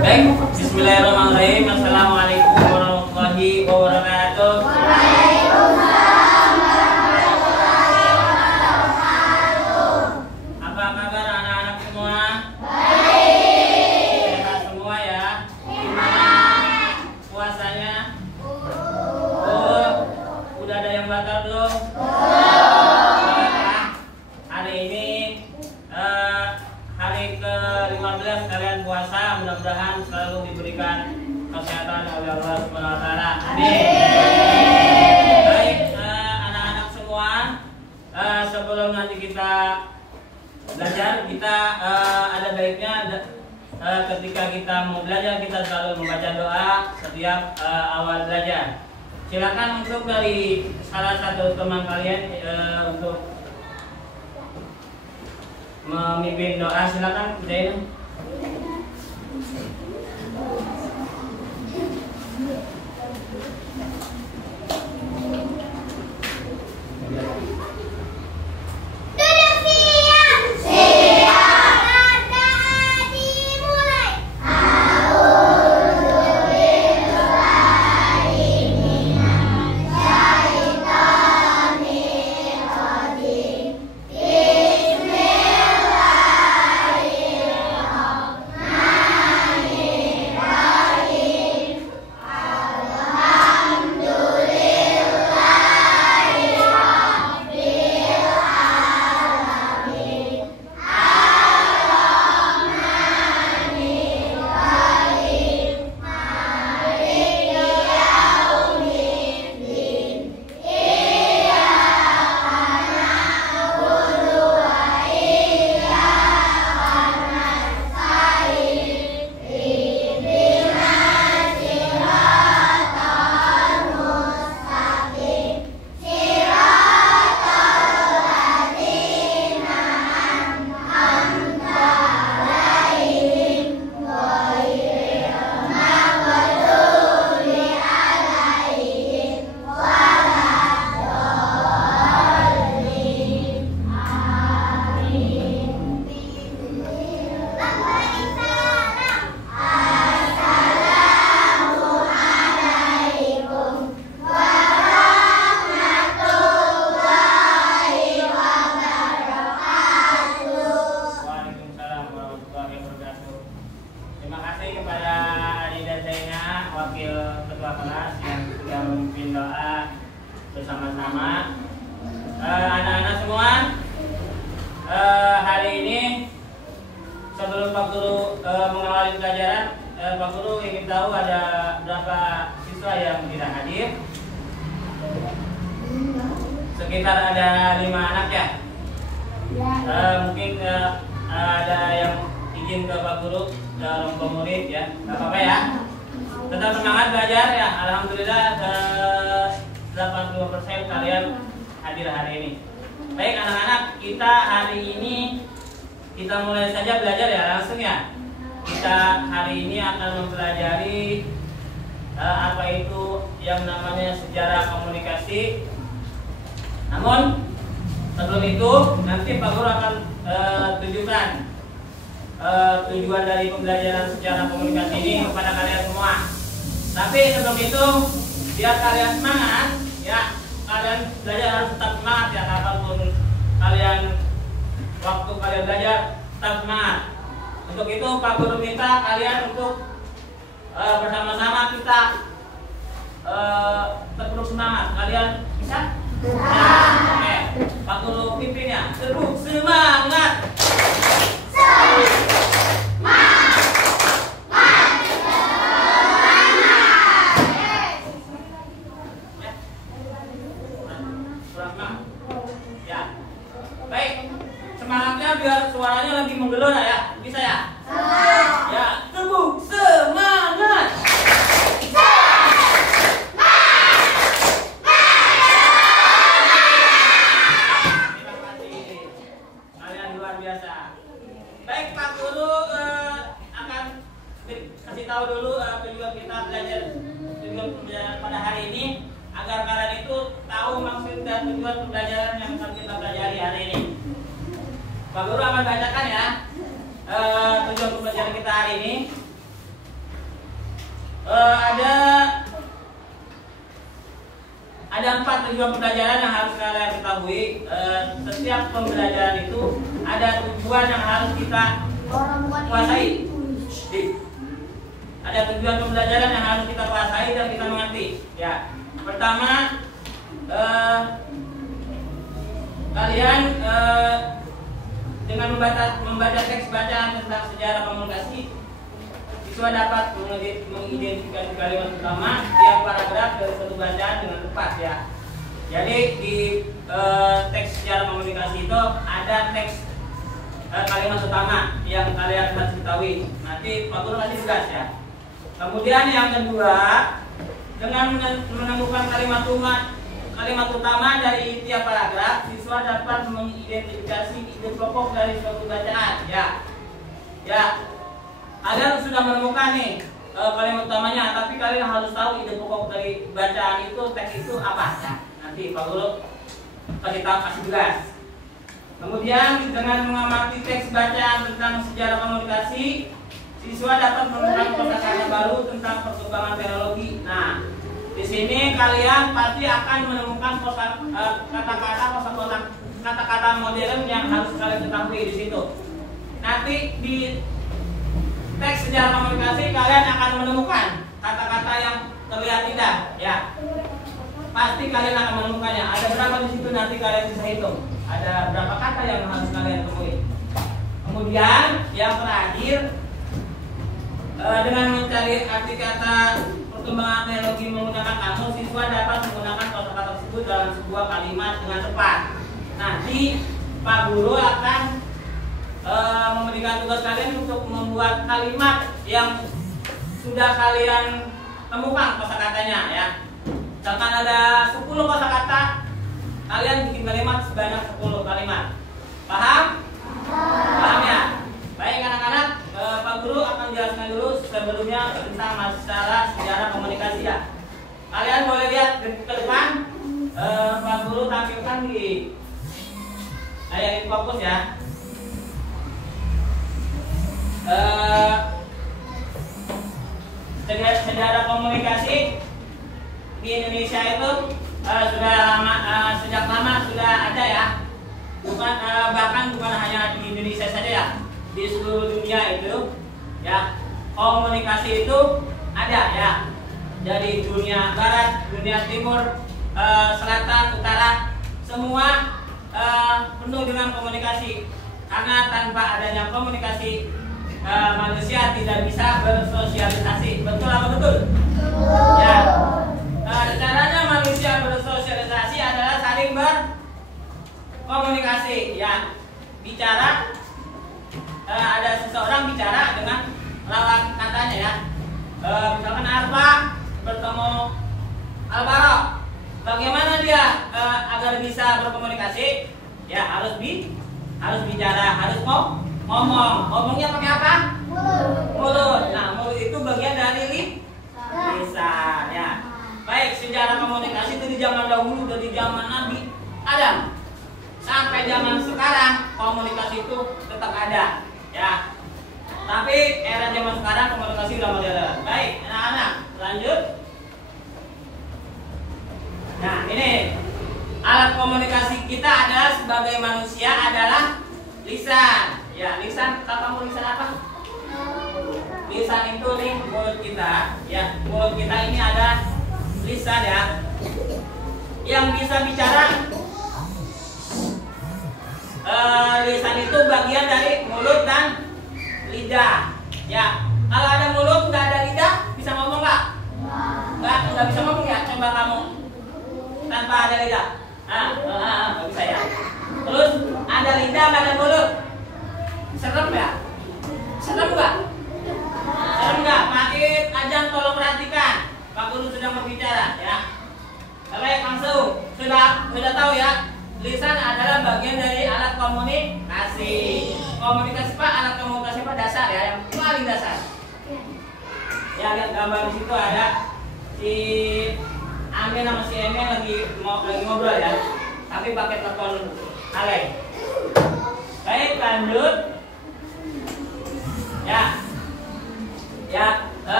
Baik, bismillahirrahmanirrahim. Assalamualaikum warahmatullahi wabarakatuh. Apa kabar anak-anak semua? Baik. Sehat semua ya? Gimana puasanya? Udah ada yang batal belum? Hari ini hari ke-15 kalian puasa, mudah-mudahan selalu diberikan kesehatan oleh Allah Subhanahu wa taala. Amin. Baik, anak-anak semua, sebelum nanti kita belajar, kita ada baiknya ketika kita mau belajar kita selalu membaca doa setiap awal belajar. Silakan untuk dari salah satu teman kalian untuk memimpin doa, silakan Zainal. Bersama-sama anak-anak semua, hari ini sebelum Pak Guru mengawali pelajaran, Pak Guru ingin tahu ada berapa siswa yang tidak hadir. Sekitar ada 5 anak ya. Mungkin ada yang izin ke Pak Guru dalam murid ya, nggak apa-apa ya. Tetap semangat belajar ya. Alhamdulillah 80% kalian hadir hari ini. Baik anak-anak, kita hari ini kita mulai saja belajar ya, langsung ya. Kita hari ini akan mempelajari apa itu yang namanya sejarah komunikasi. Namun sebelum itu nanti Pak Guru akan tunjukkan tujuan dari pembelajaran sejarah komunikasi ini kepada kalian semua. Tapi sebelum itu biar kalian semangat ya, kalian belajar harus tetap semangat ya, apapun kalian waktu kalian belajar tetap semangat. Untuk itu Pak Guru minta kalian untuk bersama-sama kita terus semangat. Kalian bisa? Oke, Pak Guru pimpinnya. Terus semangat. Biar suaranya lebih menggelora ya, bisa ya? Ya, teguh semangat. Terima kasih, kalian luar biasa. Baik Pak Guru akan kasih tahu dulu tujuan kita belajar, tujuan pembelajaran pada hari ini, agar kalian itu tahu maksud dan tujuan pembelajaran yang akan kita pelajari hari ini. Pak Guru akan bacakan ya tujuan pembelajaran kita hari ini ada 4 tujuan pembelajaran yang harus kalian ketahui. Setiap pembelajaran itu ada tujuan yang harus kita kuasai. Ada tujuan pembelajaran yang harus kita kuasai dan kita mengerti. Ya, pertama kalian dengan membaca teks bacaan tentang sejarah komunikasi, siswa dapat mengidentifikasi kalimat utama tiap paragraf dari satu bacaan dengan tepat ya. Jadi di teks sejarah komunikasi itu ada teks kalimat utama yang kalian harus ketahui. Nanti Pak Guru kasih tugas ya. Kemudian yang kedua, dengan menemukan kalimat utama dari tiap paragraf, siswa dapat mengidentifikasi ide pokok dari suatu bacaan. Ya, kalian sudah menemukan nih kalimat utamanya, tapi kalian harus tahu ide pokok dari bacaan itu, teks itu apa. Ya, nanti Pak Guru kasih tugas. Kemudian dengan mengamati teks bacaan tentang sejarah komunikasi, siswa dapat menemukan kosakata baru tentang perkembangan teknologi. Nah, di sini kalian pasti akan menemukan kata-kata modern yang harus kalian ketahui di situ. Nanti di teks sejarah komunikasi kalian akan menemukan kata-kata yang terlihat indah, ya. Pasti kalian akan menemukannya. Ada berapa di situ nanti kalian bisa hitung. Ada berapa kata yang harus kalian temui. Kemudian yang terakhir, dengan mencari arti kata perkembangan teknologi menggunakan kamus, siswa dapat menggunakan kata-kata tersebut dalam sebuah kalimat dengan tepat. Nanti Pak Guru akan memberikan tugas kalian untuk membuat kalimat yang sudah kalian temukan kosakatanya ya. Misalkan ada 10 kosakata, kalian bikin kalimat sebanyak 10 kalimat. Paham? Paham ya? Baik anak-anak, Pak Guru akan jelaskan dulu sebelumnya tentang masalah sejarah komunikasi ya. Kalian boleh lihat ke depan, Pak Guru tampilkan di layar fokus ya. Sejarah komunikasi di Indonesia itu sejak lama sudah ada ya. Bahkan bukan hanya di Indonesia saja ya, di seluruh dunia itu ya, komunikasi itu ada ya. Jadi dunia barat, dunia timur, selatan, utara, semua penuh dengan komunikasi. Karena tanpa adanya komunikasi, manusia tidak bisa bersosialisasi. Betul apa betul? Ya. Caranya manusia bersosialisasi adalah saling berkomunikasi ya. Bicara, ada seseorang bicara dengan lawan katanya ya. Misalkan Arfa bertemu Alvaro, bagaimana dia agar bisa berkomunikasi? Ya harus bicara, harus ngomong. Ngomongnya pakai apa? Mulut. Nah, mulut itu bagian dari lisan ya. Baik, sejarah komunikasi itu di zaman dahulu, dari zaman Nabi Adam sampai zaman sekarang, komunikasi itu tetap ada ya. Tapi era zaman sekarang komunikasi udah modern. Baik, anak-anak, lanjut. Nah, ini alat komunikasi kita adalah sebagai manusia adalah lisan. Ya, lisan, kamu lisan apa? Lisan itu nih mulut kita. Ya, mulut kita ini ada lisan ya. Yang bisa bicara. Lisan itu bagian dari mulut dan lidah. Ya, kalau ada mulut nggak ada lidah, bisa ngomong nggak? Nggak bisa ngomong ya. Coba kamu tanpa ada lidah. Nggak bisa ya. Terus ada lidah nggak ada mulut. Serem ya? Serem nggak? Serem nggak? Makin ajan tolong perhatikan. Pak Guru sedang berbicara ya. Baik, langsung sudah tahu ya. Lisan adalah bagian dari alat komunikasi. Komunikasi Pak, alat komunikasi Pak dasar ya, yang paling dasar. Ya, lihat gambar di situ ada si Amin sama si Emen lagi ngobrol ya. Tapi pakai telepon kaleng. Baik, lanjut. Ya,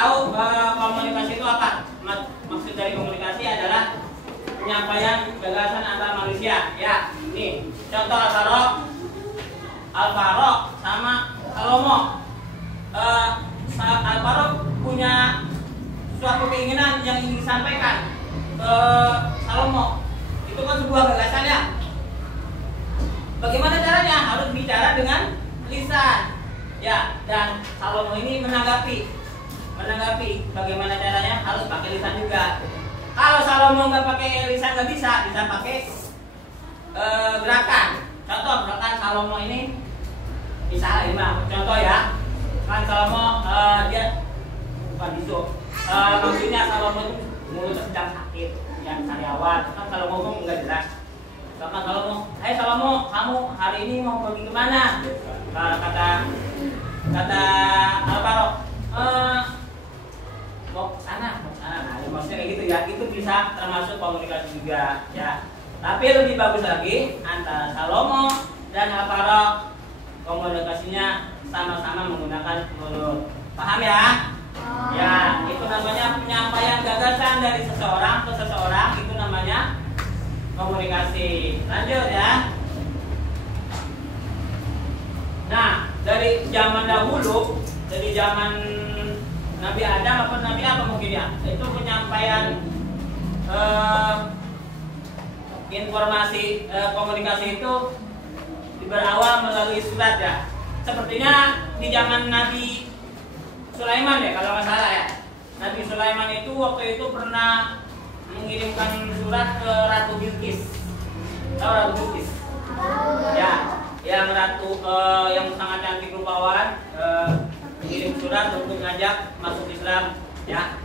tahu komunikasi itu apa? Maksud dari komunikasi adalah penyampaian gagasan antar manusia. Ya, nih contoh Alvaro sama Salomo. Alvaro punya suatu keinginan yang ingin disampaikan ke Salomo. Itu kan sebuah gagasan ya. Bagaimana caranya? Harus bicara dengan lisan. Ya, dan Salomo ini menanggapi bagaimana caranya, harus pakai lisan juga. Kalau Salomo nggak pakai lisan, nggak bisa pakai gerakan. Contoh, misalkan Salomo ini bisa contoh ya, kan Salomo dia bukan bisu, maksudnya Salomo itu mulutnya sedang sakit, yang sariawan, kan kalau ngomong nggak jelas. Misalkan Salomo, hai Salomo, kamu hari ini mau pergi kemana? Kata Alvaro, mau ke sana. Nah, maksudnya kayak gitu ya. Itu bisa termasuk komunikasi juga, ya. Tapi lebih bagus lagi antara Salomo dan Alvaro komunikasinya sama-sama menggunakan mulut. Paham ya? Ya, itu namanya penyampaian gagasan dari seseorang ke seseorang, itu namanya komunikasi. Lanjut ya. Nah, dari zaman dahulu, dari zaman Nabi Adam apa Nabi apa mungkin ya, itu penyampaian informasi komunikasi itu berawal melalui surat ya. Sepertinya di zaman Nabi Sulaiman ya, kalau nggak salah ya. Nabi Sulaiman itu waktu itu pernah mengirimkan surat ke Ratu Bilqis. Tahu Ratu Bilqis? Ya, yang ratu yang sangat cantik rupawan, mengirim surat untuk ngajak masuk Islam ya.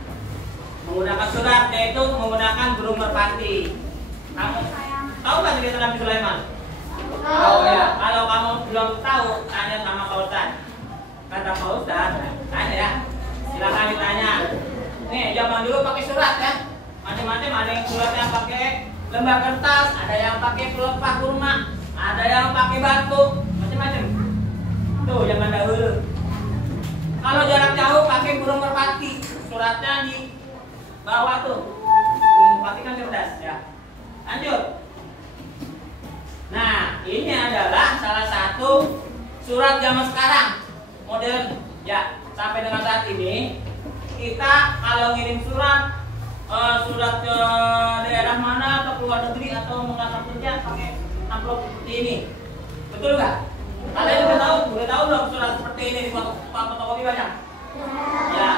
Menggunakan suratnya itu menggunakan burung merpati. Kamu tahu nggak cerita Nabi Sulaiman? Tahu ya. Kalau kamu belum tahu, tanya sama Pak Ustadz. Kata Pak Ustadz, tanya ya. Silakan ditanya. Nih, zaman dulu pakai surat ya. Macam-macam, ada yang suratnya pakai lembar kertas, ada yang pakai pelepah kurma, ada yang pakai batu, macam-macam. Tuh zaman dahulu. Kalau jarak jauh pakai burung merpati, suratnya di bawah tuh. Burung merpati kan cerdas ya. Lanjut. Nah, ini adalah salah satu surat zaman sekarang, modern ya. Sampai dengan saat ini kita kalau ngirim surat ke daerah mana atau ke luar negeri atau mengantar kerja pakai amplop seperti ini, betul nggak? Kalian udah tahu belum surat seperti ini di fotokopi banyak? Ya,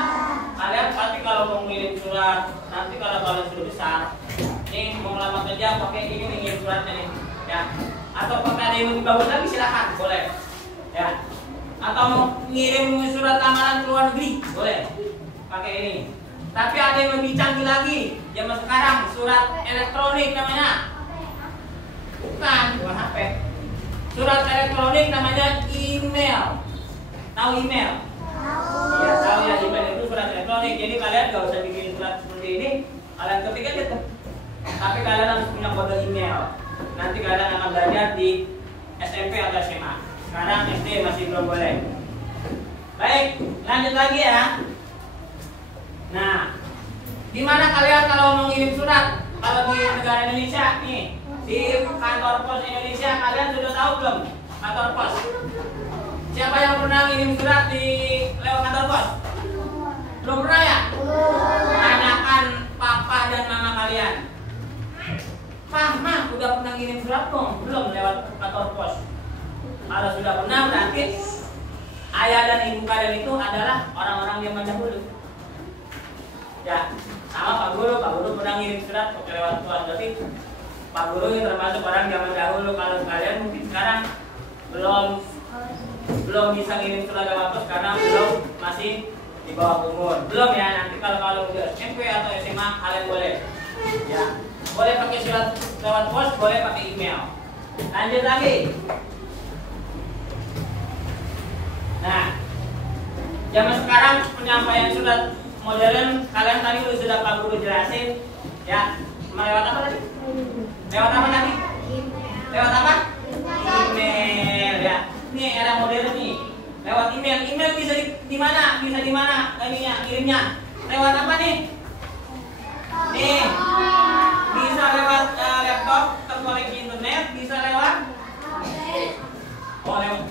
kalian pasti kalau mau ngirim surat nanti kalau kalian sudah besar, nih mau ngelamar kerja pakai ini nih, ngirim suratnya nih, ya. Atau pakai ada yang lebih bagus lagi silakan, boleh, ya. Atau mau ngirim surat lamaran ke luar negeri, boleh, pakai ini. Tapi ada yang lebih canggih lagi, zaman sekarang surat elektronik namanya. Bukan HP. Surat elektronik namanya email. Tahu email? Iya, tahu ya, email itu surat elektronik. Jadi kalian gak usah bikin surat seperti ini, kalian ketik aja tuh. Tapi kalian harus punya kode email. Nanti kalian akan belajar di SMP atau SMA. Sekarang SD masih belum boleh. Baik, lanjut lagi ya. Nah, di mana kalian kalau mau ngirim surat? Kalau di negara Indonesia nih, di kantor pos Indonesia, kalian sudah tahu belum kantor pos? Siapa yang pernah ngirim surat di lewat kantor pos? Belum pernah ya? Tanyakan papa dan mama kalian. Pak, mah, udah pernah ngirim surat dong? Belum lewat kantor pos. Kalau sudah pernah, berarti ayah dan ibu kalian itu adalah orang-orang zaman dahulu. Ya, sama Pak Guru pernah ngirim surat lewat pos. Berarti Pak Guru ini termasuk orang zaman dahulu. Kalau kalian mungkin sekarang belum bisa ngirim surat lewat pos karena belum masih di bawah umur. Belum ya, nanti kalau udah SMP atau SMA kalian boleh. Ya, boleh pakai surat lewat pos, boleh pakai email. Lanjut lagi. Nah, zaman sekarang penyampaian surat modern, kalian tadi sudah Pak Guru jelasin ya. Lewat apa tadi? Lewat apa tadi? Lewat apa? Email ya. Ini era modern nih. Lewat email. Email bisa di mana? Bisa di mana? Ininya, kirimnya. Lewat apa nih? Nih. Bisa lewat laptop terkoneksi internet, bisa lewat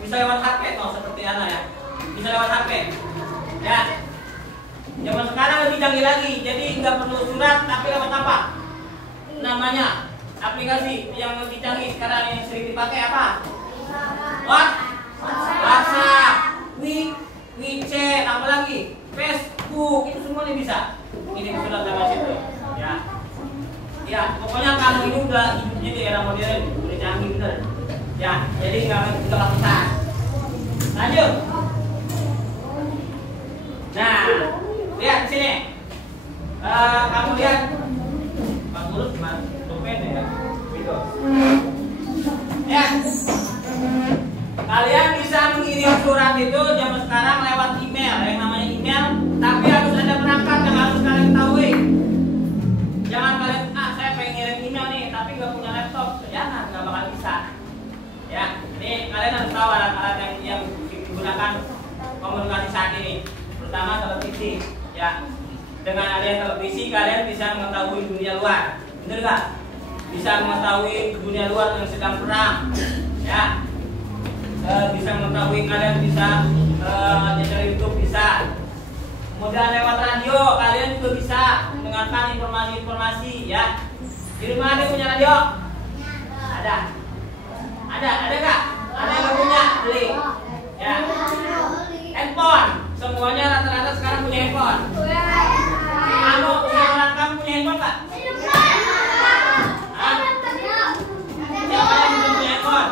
bisa lewat HP, seperti Ana ya. Bisa lewat HP. Ya. Zaman sekarang lebih canggih lagi. Jadi nggak perlu surat, tapi lewat apa? Namanya aplikasi yang lebih canggih sekarang yang sering dipakai apa? WhatsApp, WeChat, apa lagi? Facebook, itu semuanya bisa. Ini surat lewat situ. Ya. Ya, pokoknya kamu ini udah hidupnya di era modern, udah canggih bener. Ya, jadi nggak kesusahan. Lanjut. Nah, lihat sini. Kamu lihat. Pak Guru gimana? Dopen ya, gitu. Ya. Kalian bisa mengirim surat itu zaman sekarang lewat email, yang namanya email. Tapi harus ada perangkat yang harus kalian ketahui. Jangan kalian, saya pengen ngirim email nih, tapi nggak punya laptop. Jangan, nggak bakal bisa. Ya, ini kalian harus tahu alat-alat yang digunakan komunikasi saat ini, terutama televisi. Ya, dengan adanya televisi kalian bisa mengetahui dunia luar, bener nggak? Bisa mengetahui dunia luar yang sedang perang. Ya, bisa mengetahui, kalian bisa nyetel YouTube bisa. Kemudian lewat radio kalian juga bisa mendengarkan informasi-informasi ya. Di rumah ada yang punya radio? Ada nggak? Ada yang punya? Beli. Ya. Handphone, semuanya rata-rata sekarang punya handphone. Kamu punya orang kamu punya handphone nggak? Siapa yang belum punya handphone?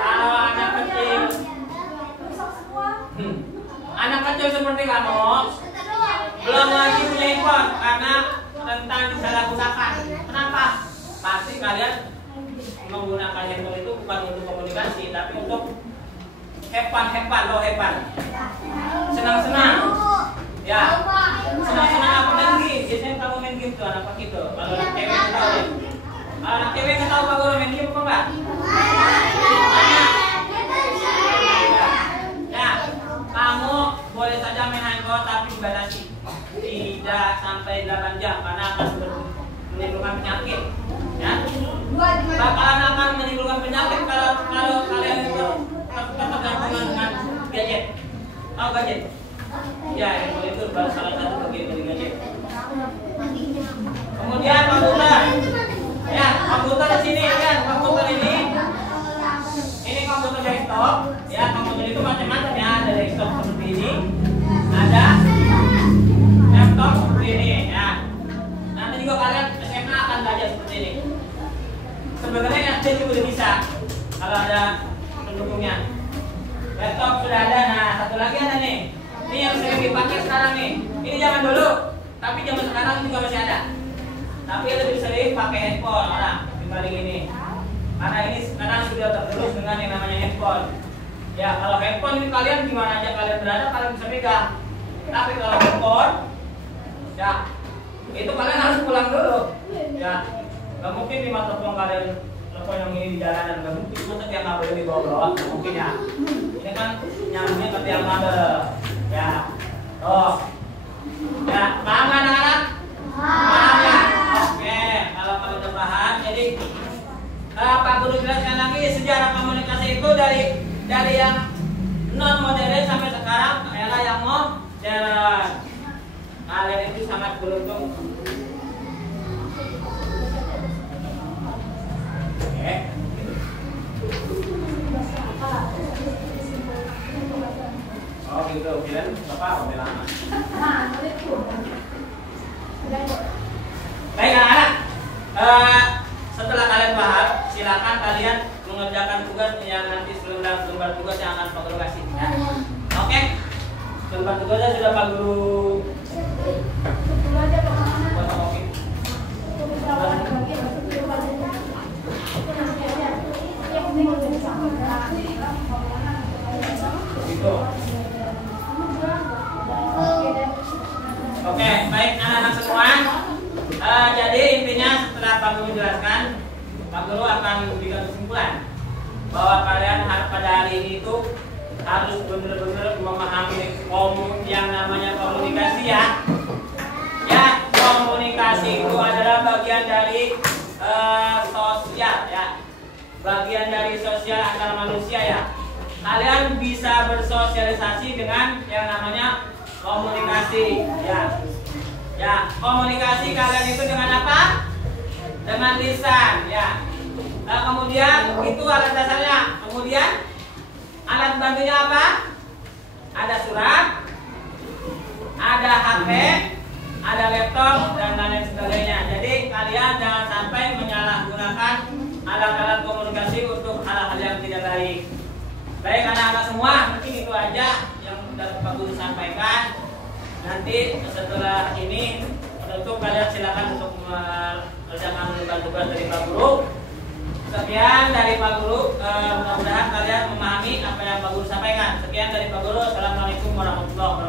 Kalau anak kecil, anak kecil seperti kamu belum lagi punya handphone karena rentan disalahgunakan. Kenapa? Pasti kalian menggunakan handphone itu bukan untuk komunikasi, tapi untuk have fun, senang-senang. Ya, senang-senang apa main game? Biasanya kamu main game tuh anak gitu. Kalau anak cewek nggak tahu deh. Anak cewek nggak tahu Pak Guru main game apa enggak? Ya, kamu boleh saja main handphone tapi dibatasi. Tidak sampai 8 jam karena akan menimbulkan penyakit. Ya, bakalan akan menimbulkan penyakit kalau kalian itu tergantung dengan gadget. Tahu gadget? Ya, handphone itu salah satu bagian dari gadget. Kemudian komputer. Ya, komputer di sini kan, komputer ini komputer desktop. Ya, komputer itu macam-macam ya, ada desktop seperti ini, ada laptop seperti ini. Ya, nanti juga kalian SMA akan belajar seperti ini. Sebenarnya SD juga udah bisa kalau ada pendukungnya. Laptop sudah ada. Nah, satu lagi ada nih. Ini yang sering dipakai sekarang nih. Ini zaman dulu, tapi zaman sekarang juga masih ada. Tapi lebih sering pakai handphone orang dibanding ini. Karena ini sekarang sudah tergerus dengan yang namanya handphone. Ya, kalau handphone ini kalian gimana aja kalian berada, kalian bisa pegang. Tapi kalau handphone, ya itu kalian harus pulang dulu. Ya, nggak mungkin di telepon kalian, telepon yang ini di jalanan, nggak mungkin. Masa tiang kabel di bawah, nggak mungkin ya. Ini kan nyambungnya ke tiang kabel. Ya, ya, paham kan anak-anak? Paham ya? Oke, kalau kalian udah paham, jadi Pak Guru jelaskan lagi sejarah komunikasi itu dari yang non modern sampai sekarang era yang modern. Kalian itu sangat beruntung. Oke. Oh gitu, kalian Bapak apa lama? Baik anak-anak, setelah kalian paham, silakan kalian mengerjakan tugas yang nanti lembar tugas yang akan Pak Guru kasih. Ya. Oke, lembar tugasnya sudah Pak Guru. Gitu. Oke, baik anak-anak semua. Jadi intinya setelah Pak Guru jelaskan, Pak Guru akan memberikan kesimpulan bahwa kalian pada hari ini itu harus benar-benar memahami yang namanya komunikasi ya. Ya, komunikasi itu adalah bagian dari sosial ya. Bagian dari sosial antar manusia ya. Kalian bisa bersosialisasi dengan yang namanya komunikasi ya. Ya, komunikasi kalian itu dengan apa? Dengan lisan ya. Nah, kemudian itu alat dasarnya. Kemudian alat bantunya apa? Ada surat, ada HP, ada laptop dan lain sebagainya. Jadi kalian jangan sampai menyalahgunakan alat-alat komunikasi untuk hal-hal yang tidak baik. Baik anak-anak semua, mungkin itu aja yang sudah Pak Guru sampaikan. Nanti setelah ini tentu kalian silakan untuk mengerjakan tugas dari Pak Guru. Sekian dari Pak Guru, mudah-mudahan kalian memahami apa yang Pak Guru sampaikan. Sekian dari Pak Guru. Assalamualaikum warahmatullahi wabarakatuh.